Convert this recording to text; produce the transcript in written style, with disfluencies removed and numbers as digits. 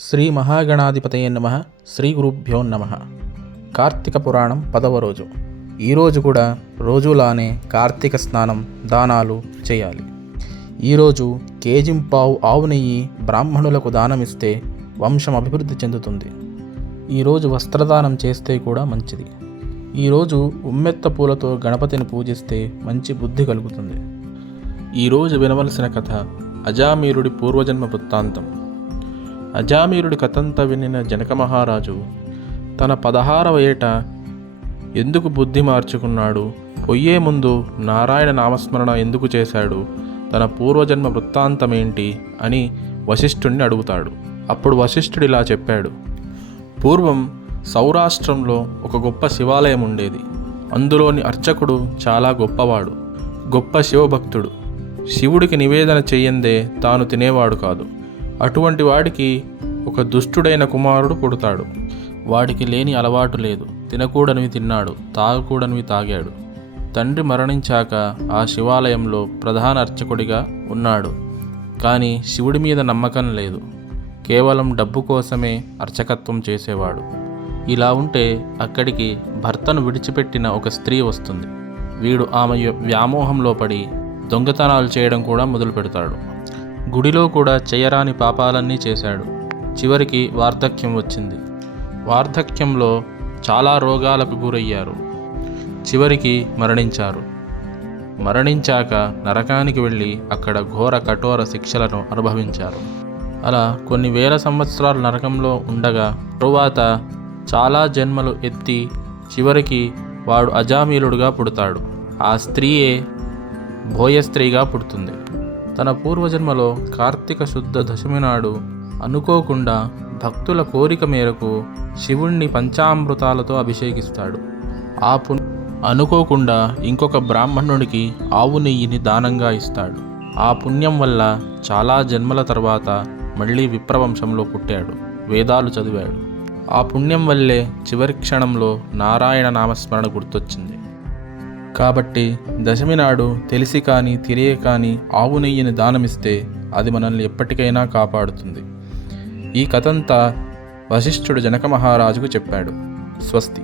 శ్రీ మహాగణాధిపతయే నమః. శ్రీ గురుభ్యో నమః. కార్తీక పురాణం 10వ రోజు. ఈరోజు కూడా రోజులానే కార్తీక స్నానం దానాలు చేయాలి. ఈరోజు కేజింపావు ఆవు నెయ్యి బ్రాహ్మణులకు దానమిస్తే వంశం అభివృద్ధి చెందుతుంది. ఈరోజు వస్త్రదానం చేస్తే కూడా మంచిది. ఈరోజు ఉమ్మెత్త పూలతో గణపతిని పూజిస్తే మంచి బుద్ధి కలుగుతుంది. ఈరోజు వినవలసిన కథ అజామీరుడి పూర్వజన్మ వృత్తాంతం. అజామీరుడి కథంతా వినిన జనక మహారాజు తన 16వ ఏట ఎందుకు బుద్ధి మార్చుకున్నాడు, పొయ్యే ముందు నారాయణ నామస్మరణ ఎందుకు చేశాడు, తన పూర్వజన్మ వృత్తాంతమేంటి అని వశిష్ఠుడిని అడుగుతాడు. అప్పుడు వశిష్ఠుడు ఇలా చెప్పాడు. పూర్వం సౌరాష్ట్రంలో ఒక గొప్ప శివాలయం ఉండేది. అందులోని అర్చకుడు చాలా గొప్పవాడు, గొప్ప శివభక్తుడు. శివుడికి నివేదన చెయ్యందే తాను తినేవాడు కాదు. అటువంటి వాడికి ఒక దుష్టుడైన కుమారుడు పుడతాడు. వాడికి లేని అలవాటు లేదు. తినకూడనివి తిన్నాడు, తాగకూడనివి తాగాడు. తండ్రి మరణించాక ఆ శివాలయంలో ప్రధాన అర్చకుడిగా ఉన్నాడు. కానీ శివుడి మీద నమ్మకం లేదు. కేవలం డబ్బు కోసమే అర్చకత్వం చేసేవాడు. ఇలా ఉంటే అక్కడికి భర్తను విడిచిపెట్టిన ఒక స్త్రీ వస్తుంది. వీడు ఆమె వ్యామోహంలో పడి దొంగతనాలు చేయడం కూడా మొదలు పెడతాడు. గుడిలో కూడా చేయరాని పాపాలన్నీ చేశాడు. చివరికి వార్ధక్యం వచ్చింది. వార్ధక్యంలో చాలా రోగాలకు గురయ్యారు. చివరికి మరణించారు. మరణించాక నరకానికి వెళ్ళి అక్కడ ఘోర కఠోర శిక్షలను అనుభవించారు. అలా కొన్ని వేల సంవత్సరాలు నరకంలో ఉండగా తరువాత చాలా జన్మలు ఎత్తి చివరికి వాడు అజామీలుడుగా పుడతాడు. ఆ స్త్రీయే భోయస్త్రీగా పుడుతుంది. తన పూర్వజన్మలో కార్తీక శుద్ధ దశమి నాడు అనుకోకుండా భక్తుల కోరిక మేరకు శివుణ్ణి పంచామృతాలతో అభిషేకిస్తాడు. అనుకోకుండా ఇంకొక బ్రాహ్మణుడికి ఆవు నెయ్యిని దానంగా ఇస్తాడు. ఆ పుణ్యం వల్ల చాలా జన్మల తర్వాత మళ్ళీ విప్రవంశంలో పుట్టాడు. వేదాలు చదివాడు. ఆ పుణ్యం వల్లే చివరి క్షణంలో నారాయణ నామస్మరణ గుర్తొచ్చింది. కాబట్టి దశమి నాడు తెలిసి కానీ తెలియక కానీ ఆవు నెయ్యిని దానమిస్తే అది మనల్ని ఎప్పటికైనా కాపాడుతుంది. ఈ కథంతా వశిష్ఠుడు జనక మహారాజుకు చెప్పాడు. స్వస్తి.